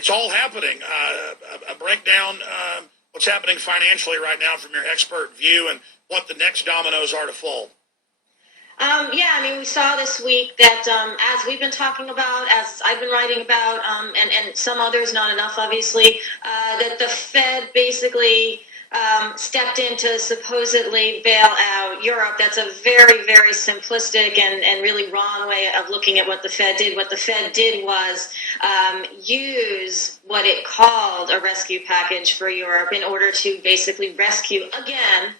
it's all happening. A breakdown, what's happening financially right now from your expert view and what the next dominoes are to fall. We saw this week that, as we've been talking about, as I've been writing about, and some others, not enough, obviously, that the Fed basically stepped in to supposedly bail out Europe. That's a very, very simplistic and really wrong way of looking at what the Fed did. What the Fed did was use what it called a rescue package for Europe in order to basically rescue, again,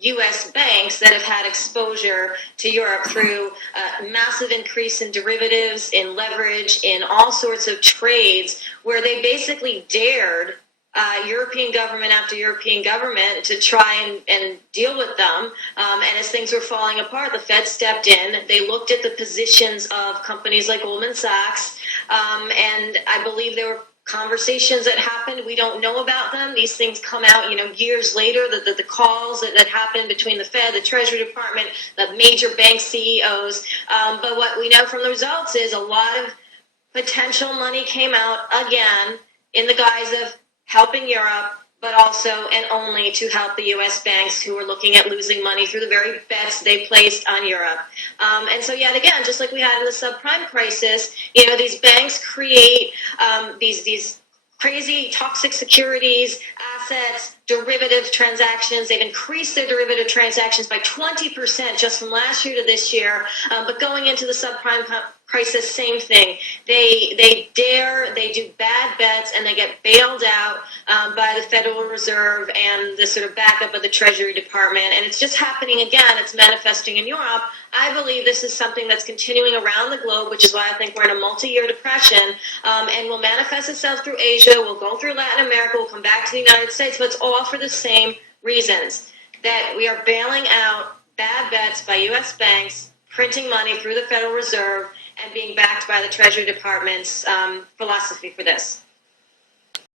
U.S. banks that have had exposure to Europe through a massive increase in derivatives, in leverage, in all sorts of trades, where they basically dared European government after European government to try and deal with them. And as things were falling apart, the Fed stepped in. They looked at the positions of companies like Goldman Sachs, and I believe there were conversations that happened. We don't know about them. These things come out, years later, the calls that happened between the Fed, the Treasury Department, the major bank CEOs. But what we know from the results is a lot of potential money came out, again, in the guise of helping Europe, but also and only to help the U.S. banks who were looking at losing money through the very bets they placed on Europe. And so yet again, just like we had in the subprime crisis, these banks create these crazy toxic securities, assets, derivative transactions. They've increased their derivative transactions by 20% just from last year to this year. But going into the subprime crisis, same thing. They do bad bets, and they get bailed out by the Federal Reserve and the sort of backup of the Treasury Department. And it's just happening again. It's manifesting in Europe. I believe this is something that's continuing around the globe, which is why I think we're in a multi-year depression, and will manifest itself through Asia, will go through Latin America, will come back to the United States, but it's all for the same reasons, that we are bailing out bad bets by U.S. banks, printing money through the Federal Reserve, and being backed by the Treasury Department's philosophy for this.